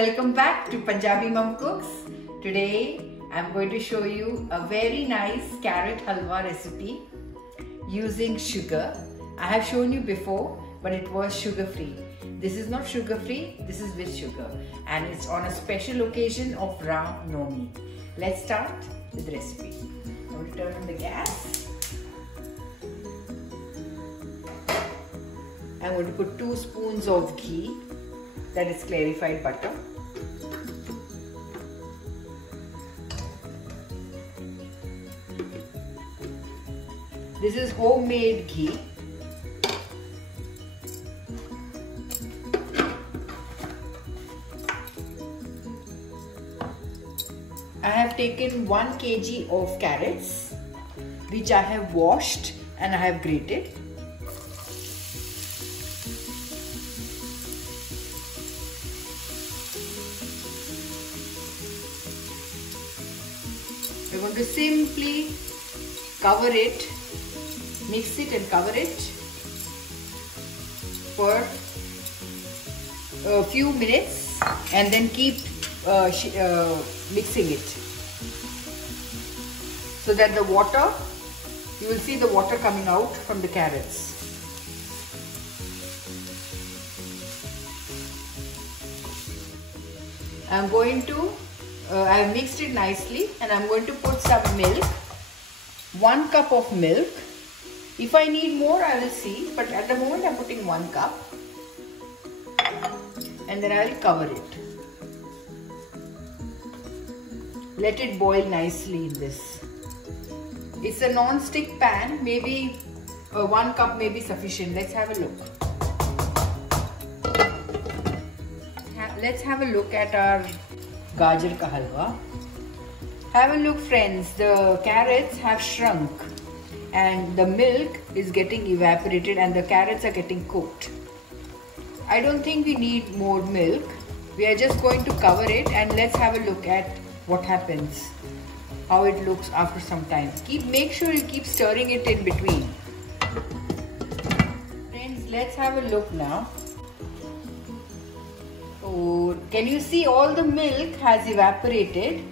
welcome back to Punjabi Mum Cooks. Today I'm going to show you a very nice carrot halwa recipe using sugar. I have shown you before, but it was sugar free. This is not sugar free, this is with sugar, and it's on a special occasion of Ram Navami. Let's start with the recipe. I'm going to turn on the gas. I'm going to put 2 spoons of ghee, that is clarified butter. This is homemade ghee. I have taken 1 kg of carrots, which I have washed and I have grated. We're going to simply cover it, mix it and cover it for a few minutes and then keep mixing it so that the water, you will see the water coming out from the carrots. I'm going to I have mixed it nicely and I'm going to put some milk, 1 cup of milk. If I need more, I will see, but at the moment I'm putting 1 cup and then I will cover it. Let it boil nicely in this. It's a non-stick pan, maybe 1 cup may be sufficient. Let's have a look. Let's have a look at our gajar ka halwa. Have a look, friends, the carrots have shrunk and the milk is getting evaporated and the carrots are getting cooked. I don't think we need more milk. We are just going to cover it and let's have a look at what happens, how it looks after some time. Make sure you keep stirring it in between. Friends, let's have a look now. So, can you see all the milk has evaporated,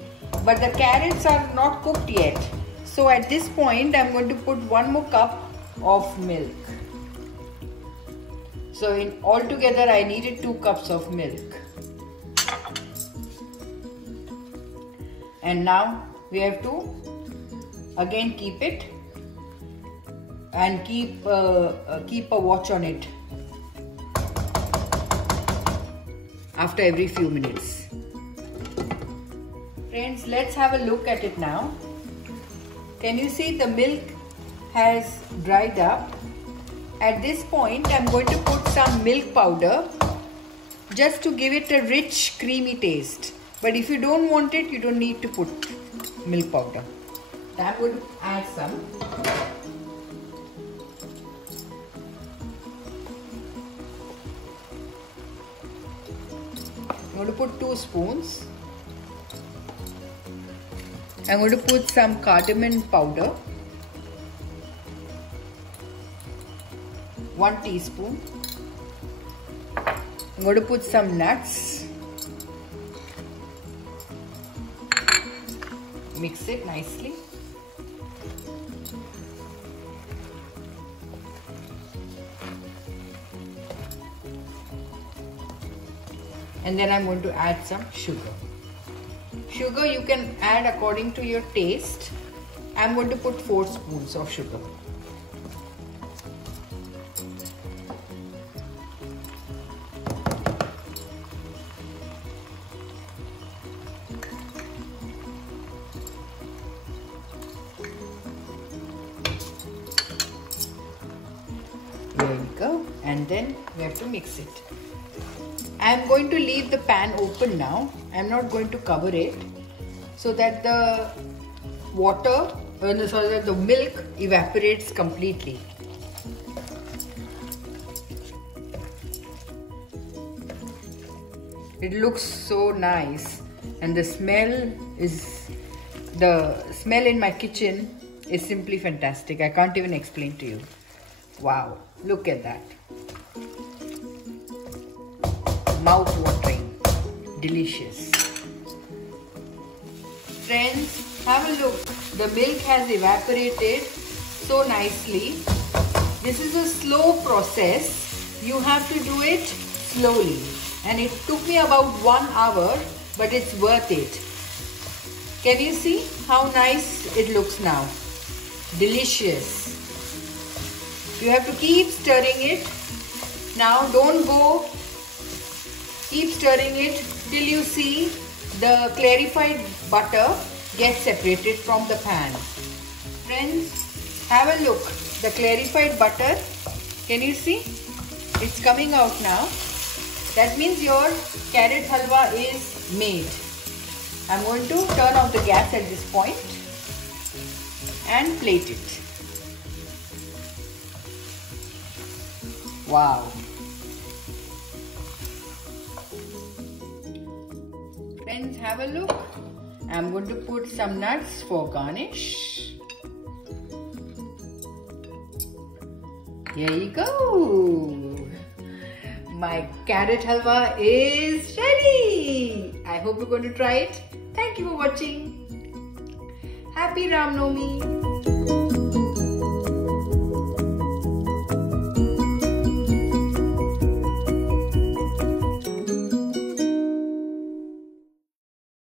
but the carrots are not cooked yet. So at this point I'm going to put 1 more cup of milk. So in altogether I needed 2 cups of milk. And now we have to again keep it and keep a watch on it after every few minutes. Friends, let's have a look at it now. Can you see the milk has dried up? At this point, I'm going to put some milk powder just to give it a rich, creamy taste. But if you don't want it, you don't need to put milk powder. I'm going to add some. I'm going to put 2 spoons. I'm going to put some cardamom powder, 1 teaspoon. I'm going to put some nuts. Mix it nicely. And then I'm going to add some sugar. Sugar you can add according to your taste. I'm going to put 4 spoons of sugar. There we go. And then we have to mix it. I am going to leave the pan open now. I am not going to cover it so that the water, so that the milk evaporates completely. It looks so nice and the smell in my kitchen is simply fantastic. I can't even explain to you. Wow, look at that. Mouth watering. delicious. Friends, have a look. The milk has evaporated so nicely. This is a slow process. You have to do it slowly. And it took me about 1 hour, but it's worth it. Can you see how nice it looks now? Delicious. You have to keep stirring it. Now don't go. Keep stirring it till you see the clarified butter get separated from the pan. Friends, have a look. The clarified butter, can you see? It's coming out now. That means your carrot halwa is made. I'm going to turn off the gas at this point and plate it. Wow. Friends, have a look. I'm going to put some nuts for garnish. Here you go. My carrot halwa is ready. I hope you're going to try it. Thank you for watching. Happy Ram Navami.